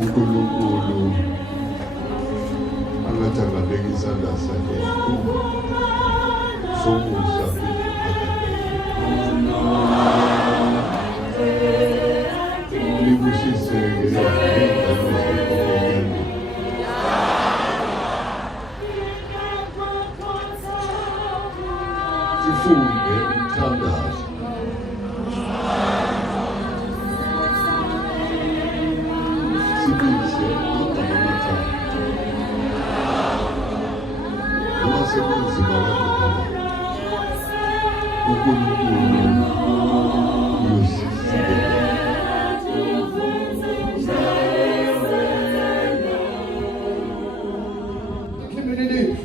uNkulunkulu angathangabeka isandla sakhe somusa libusiseke sifunde umthandazo sibise amagama amathathu noma sekunzima kangakanani uNkulunkulu uyosisilela.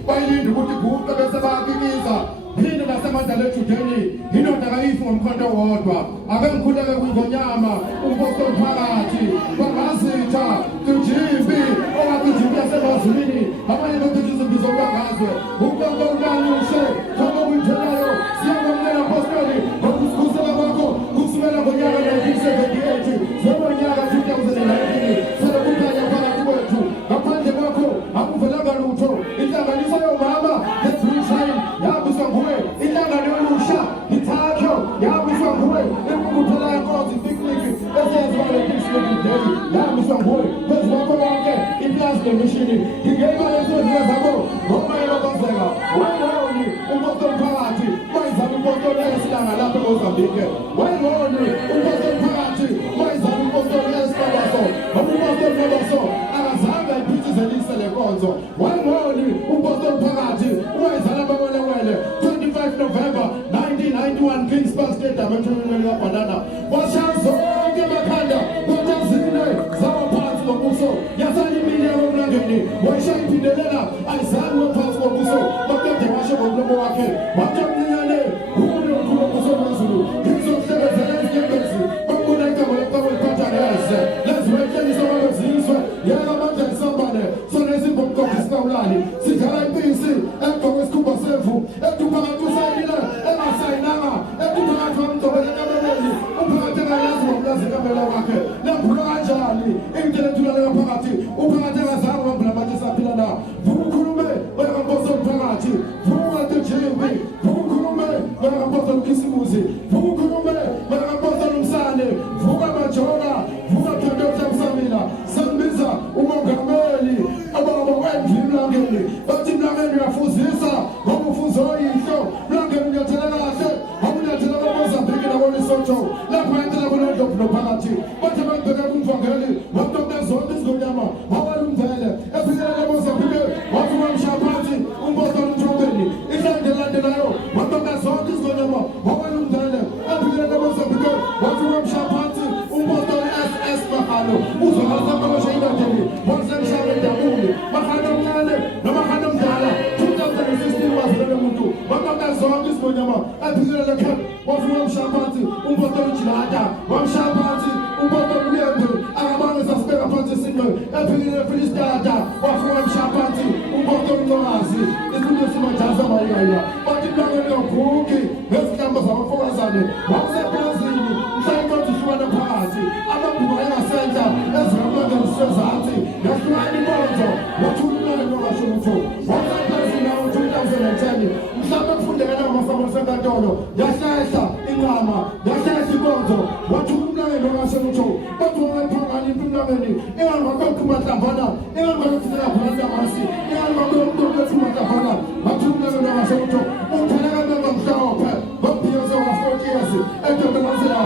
Bayilinde ukuthi guqe bese bayakikiza phinde nasemadala ejudeni indoda kayifi ngomkhonto wodwa ake ngikhuleke kwingonyama umpostoli phakathi bangazitha tujimbi owakujimbi yasemazulwini abanye bekuthi izimbizo kubangazwe uNkulunkulu balushe kama kuyithelayo siyabonela apostoli ngokusikhusela kwakho kusukela ngonyaka 1978 zobonyaka 2019 selekukhanya phakathi kwethu ngaphandle kwakho akuvelanga lutho inhlanganiso yomama lethushine yabiswa nguwe inhlangano yolusha ithakho yabiswa nguwe imbuthela yenkonzo picnic esenziwa le-picnic day yabiswa nguwe phezu kwakho konke iplus nemishini ngingeka lezinto zakho ngoma yelokozeka wayiboni umpostoli phakathi wayizala umpostoli esilanga lapho eMozambique wayiboni umpostoli phakathi wayizala umpostoli esibabaso umpostoli nabaso akazange ayiphithizelise le nkonzo wayiboni umpostoli phakathi wayizala amawelewele 25 November 1991 Kings Park Stadium eThuneni kaBanana washaya zonke emakhanda kwatazine zawaphansi ngobuso yasalimile emlangeni wayishaya iphindelela ayizali waphansi ngobuso bakade washo ngomlomo wakhe wathi omncinyane ule mkhulu obuso phezulu ngizohlebezela izinyembezi bakubona igama leqaba liphatha ngeze leziwehlelisa babezizwe yeka manje lisambane sona izimbomgogo sikawulali sidlala impisi egqoke isikhumba semvu eduphakathi usayile engasayinanga eduphakathi wamgcobela kameleli uphakathi engayazi ngomlazi kamela wakhe nemphula kanjani intele ethulaleyo phakathi uphakathi engazange wambula manje saphila na vukukhulume wekampostoli phakathi vukatejimbi vukukhulume wekampostoli khisimuzi vukukhulume wekampostoli umsane vuka majola vuka phephethamsamila sambiza umongameli ababa wendlu mlangeni bathi mlangeni uyafuzisa ngoba ufuzo oyihlo mlangeni unyathela kahle ngoba unyathela kwaMozambique nakoLesotho lapho yentela kunodlophulo phakathi bathi babheka kumvangeli wabutokela zonke izingonyama wawalumvele ephikelela eMozambique wafika mshaya phansi umpostoli umthobeni ihlandelandelayo wabutokela zonke izingonyama wawalumvele ephikelela eMozambique wafika mshaya phansi umpostoli SS Mahalo uzokazama kwashayinadeni wasemshaya endabuni mahalo omncane nomahalo omdala 2016 wazilele umuntu wabutokela zonke izingonyama ephikelela eCape wafika mshaya phansi umpostoli Jilata wamshaya phansi umpostoli Uyembe akabange sasibeka phansi isinqe ephikelela eFilistata wafika mshaya phansi umpostoli Ntokazi isinto simajaza bayikayila bathi mlangeni yobhuki ngezihlamba zabafokazane wawuseplazini mhlayinkonzo ihlukane phakathi amabhuku ayengasentla ezikamanga zisezansi yahlukana inkonzo wathululane nokasho lutho waseplazini awo 2010 mhlawumbe kufundekela ngamafamili senkantolo yahlehla inqama yahlehla inkonzo wathululane nokasho lutho bathi wangaphangani impilangeni ingangakokhumahlambana ingangakufika khona namasi ingangakokhumahlambana wathululane nokasho lutho utheleka ngamhlophe baphiyoze wa 40 years ekubelazela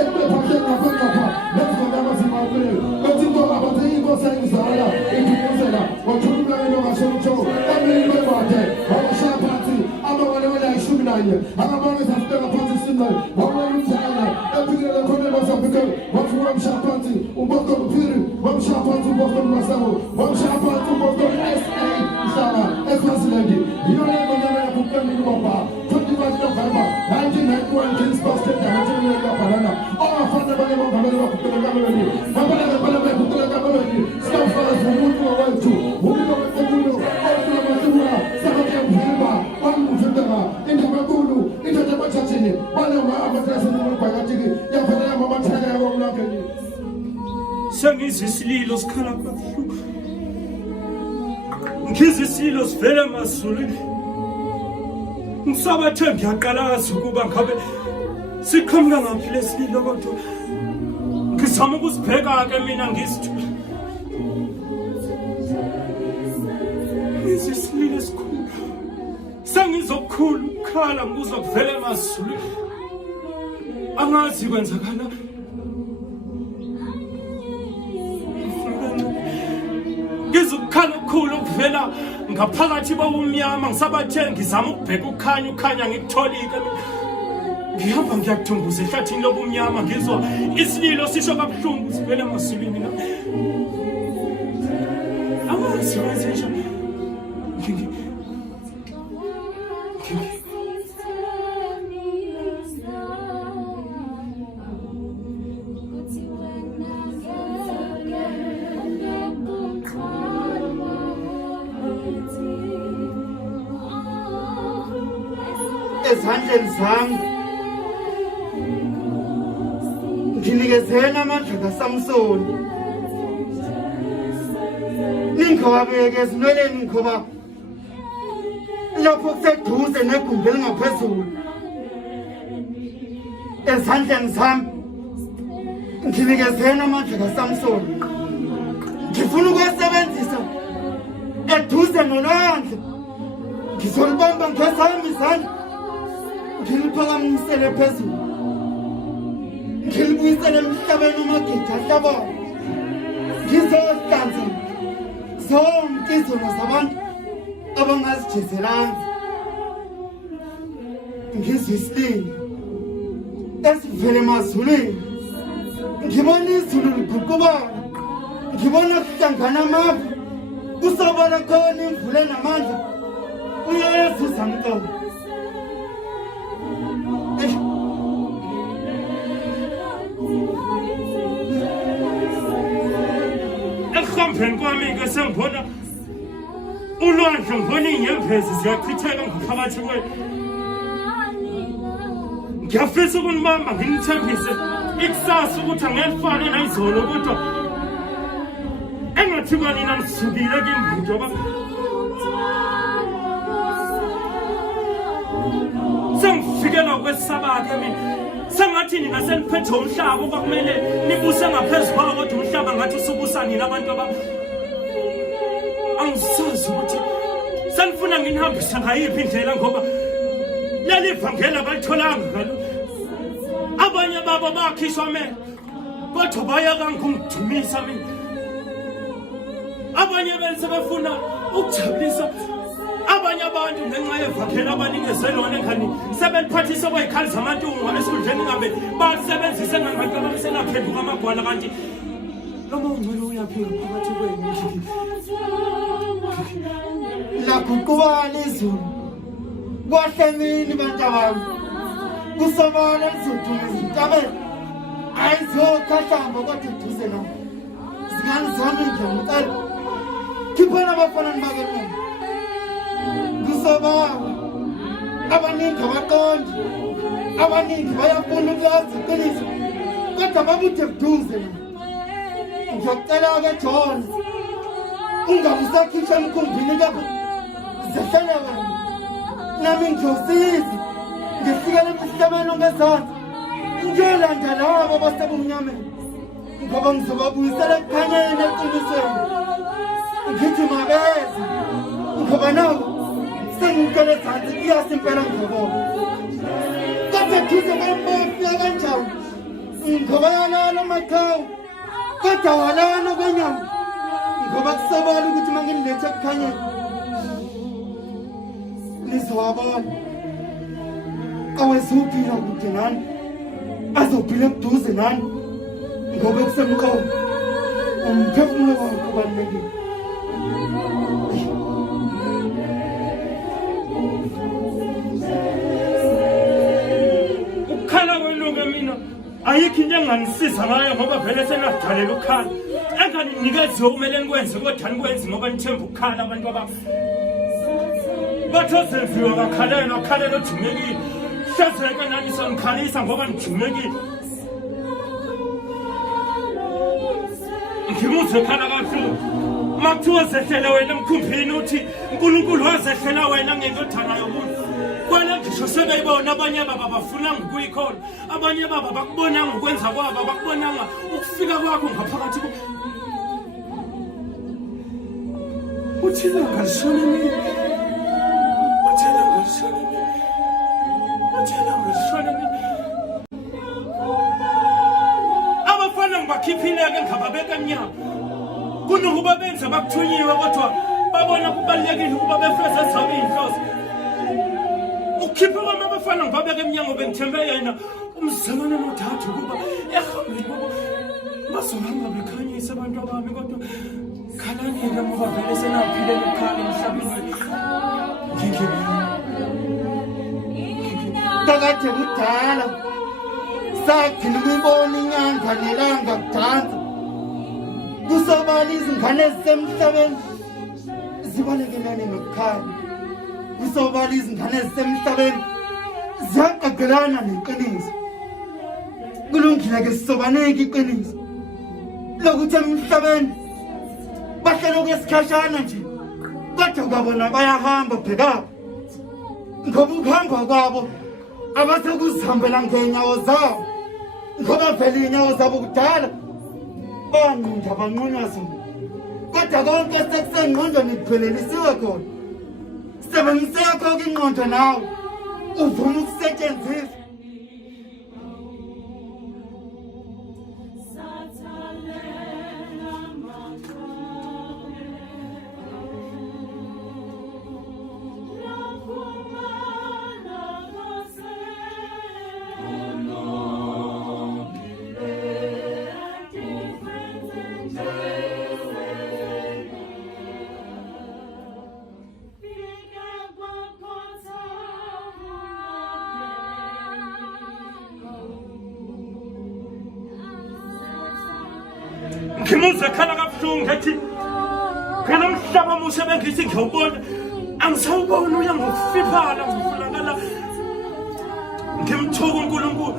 ekubephahle ngapha lezigonyama zimakule bethi ngoba bathe inkosi ayizala iphuzela wathululane nokasho lutho emini bebade washaya phansi amawelewele ayishumi nanye akabanga sasibeka phansi isinqe wawelumzala ephikelela khona eMozambique wafika mshaya phansi umpostoli Phiri wamshaya phansi umpostoli Masabo wamshaya phansi umpostoli SA Mhlanga eSwaziland yiyo le ngonyama yakupemini baba 25 November 1991 Kings Park Stadium eThuneni kaBanana abafana bake bongamele bakupela kameleli babaleke baleke bakupela kameleli sikafazi umuntu wethu umuntu wethu ofuna ngizwe isililo sikhala kabuhlungu, ngizwe isililo sivela emasulwini. Ngisabathe ngiyaqalaza ukuba ngabe siqhamuka ngaphi lesililo, kodwa ngizama ukusibheka-ke mina ngisithule. Ngizwe isililo esikhulu, sengizokukhulu ukukhala ngikuzwa kuvela emasulwini. Angazi kwenzakala. Ngizukukhala okukhulu okuvela ngaphakathi bawumnyama. Ngisabathe ngizama ukubheka ukhanya ngikutholike. Ngihamba ngiyakuthumbuza ehlathini lobumnyama, ngizwa isililo sisho kabuhlungu sivela emasulwini. Angazi kwenzenjani. Ezandleni zami nginikezela amandla kaSamsoni, ningawabeke ezinweleni ngoba lapho kuseduze negumbi elingaphezulu. Ezandleni zami nginikezela amandla kaSamsoni, ngifuna ukuwasebenzisa eduze nolwandle. Ngizolibamba ngezami izandla, ngiliphakamisele phezulu, ngilibuyisele emhlabeni amagedi ahlabayo. Ngizozihlanza zonke izono zabantu abangazijezelanga. Ngizwe isililo esivela emazulwini, ngibona izulu liguqubala, ngibona kuhlangana amafu, kusobala khona imvula enamandla. uYesu samqoka. Ekuhambeni kwami-ke sengibona ulwandle, ngibona iy'nyembezi ziyachitheka ngaphakathi kwethu. Ngiyafisa ukunibamba nginithembise ikusasa ukuthi angefane nayizolo, kodwa engathi kwanina nisukile kimbujo sengifikelwa kwesabakhe mina. Sengathi nina seniphethe umhlaba okwakumele nibuse ngaphezu kwawo, kodwa umhlaba ngathi usubusa nina abantu angisazi ukuthi senifuna nginihambise ngayiphi indlela, ngoba leli vangeli abalitholanga kalo. Abanye babo bakhishwa mina, kodwa bayeka ngungidumisa mina. Abanye benze befuna ukujabulisa abanye abantu ngenxa yevangeli abanikezelwana engani sebeliphathisa kway'khali zamantungu esikhundleni ngabe basebenzise ngabantu abasenaphenduka amagwala, kanti noma ungcwele uyaphila phakathi kwenu. Laguqubala izulu, kwahle emini bantabami, kusobala lizoduma ezintabeni, ayizokhahlamba kodwa eduze nabo. Zingane zami ngiyamcela, khiphani abafanani bakemina. Kusobala abaningi abaqondi, abaningi bayafuna ukulazi iqiniso, kodwa babude eduze nabo. Ngiyakucela-ke John, ungabe usakhishwa emkhumbini lapho zehlele wena, nami ngiyosiza ngifikele emhlabeni ongezansi, ngiyolanda labo abasebumnyameni, ngoba ngizobabuyisela ekukhanyeni eqinisweni. Ngithi mabeze, ngoba nabo sengikele ezansi kuyasa impela ngiyabona. Kodwa eduze kwami bayafika kanjani, ngoba yalala amaqhawe, kodwa walana kwenyama, ngoba kusobala ukuthi uma nginilethe ekukhanyeni nizowabona. Awezuphila kude nani, azophila eduze nani, ngoba kusemqoka umphefumulo wakho ubalulekile. Ukukhala kwenu-ke mina ayikho into enganisiza ngayo, ngoba vele sengaddalela ukukhala. Enganinikeziwe kumele nikwenze, kodwa nikwenzi ngoba nithemba ukukhala. Abantu bathi ozenziwe kakhalelwa, khalelwa ojumekile. Hlezeke nani sengikhalisa ngoba nijumekile. ngimuzwe khala kabuhlungu makuthiwa zehlele wena mkhumbini uthi uNkulunkulu wazehlela wena ngendothana yomuntu kwena ngisho sebeyibona abanye baba bafunanga ukuyikhona abanye baba bakubonanga ukwenza kwabo bakubonanga ukufika kwakho ngaphakathi uthina ngalishona mina uthina ngalishona mina uthina ngalishona mina abafana ngibakhiphileke ngababeka emnyama kunokuba benze bakuthunyiwe kodwa babona kubalulekile ukuba befeze zabo iy'nhloso ukhiphe kwami abafana ngibabeka emnyango bengithembe yena umzalwane nothathu ukuba ehambeni kwabo bazohamba bekhanyisa abantu abami kodwa khalanile ngoba vele senaphilela ukukhala emhlabeni kakade kudala sagcina ukuyibona inyanga nelanga kudansa kusobala izingane ezisemhlabeni zibalekelane ngokukhanya kusobala izingane ezisemhlabeni ziyaqaqelana neqiniso kulungile-ke sisobaneke iqiniso lokuthi emhlabeni bahlele okwesikhashana nje kodwa kwabona bayahamba bhekapha ngoba ukuhamba kwabo abasekuzihambela ngey'nyawo zabo ngoba vele iy'nyawo zabo kudala banqunda banqunywa zona kodwa konke sekusengqondweni kuphelelisiwe khona sebengisekho-ke ingqondo nawe uvuma ukusetshenziswa ngimuzwe khala kabuhlungu ngithi phela umhlaba muhle bengithi ngiyawubona angisawuboni uya ngokufiphala ngifunakala ngimthuka uNkulunkulu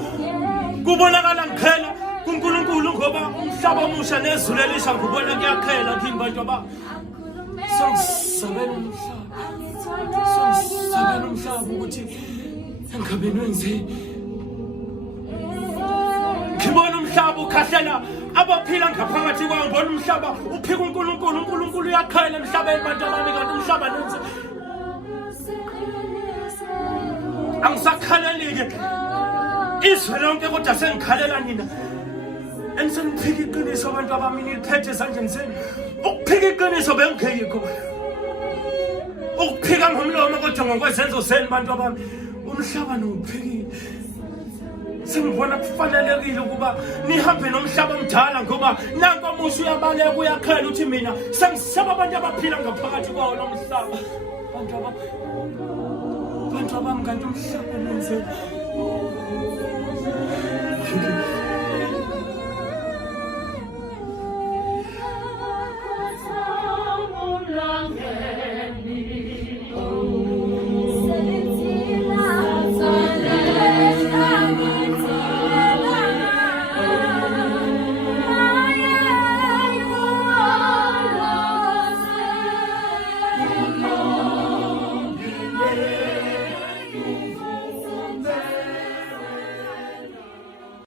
kubonakala ngikhela kuNkulunkulu ngoba umhlaba omusha nezulu elisha ngibona kuyakhela kimi bantu abami songisabela umhlaba ukuthi engabeni wenzeni ngibona umhlaba ukhahlela abaphila ngaphakathi kwawo ngibona umhlaba uphika uNkulunkulu uyakhela emhlabeni bantu abami kanti umhlaba nenze angisakhaleli-ke izwe lonke kodwa sengikhalela nina enisengiphika iqiniso abantu abami niliphethe ezandleni zenu ukuphika iqiniso bengingekho ukuphika ngomlomo kodwa ngokwezenzo zenu bantu abami umhlaba niwuphikile sengibona kufanelekile ukuba nihambe nomhlaba omdala ngoba nanku omusha uyabaleka uyakhela uthi mina sengisaba abantu abaphila ngaphakathi kwawo lo mhlaba bantu abami kanti umhlaba nenze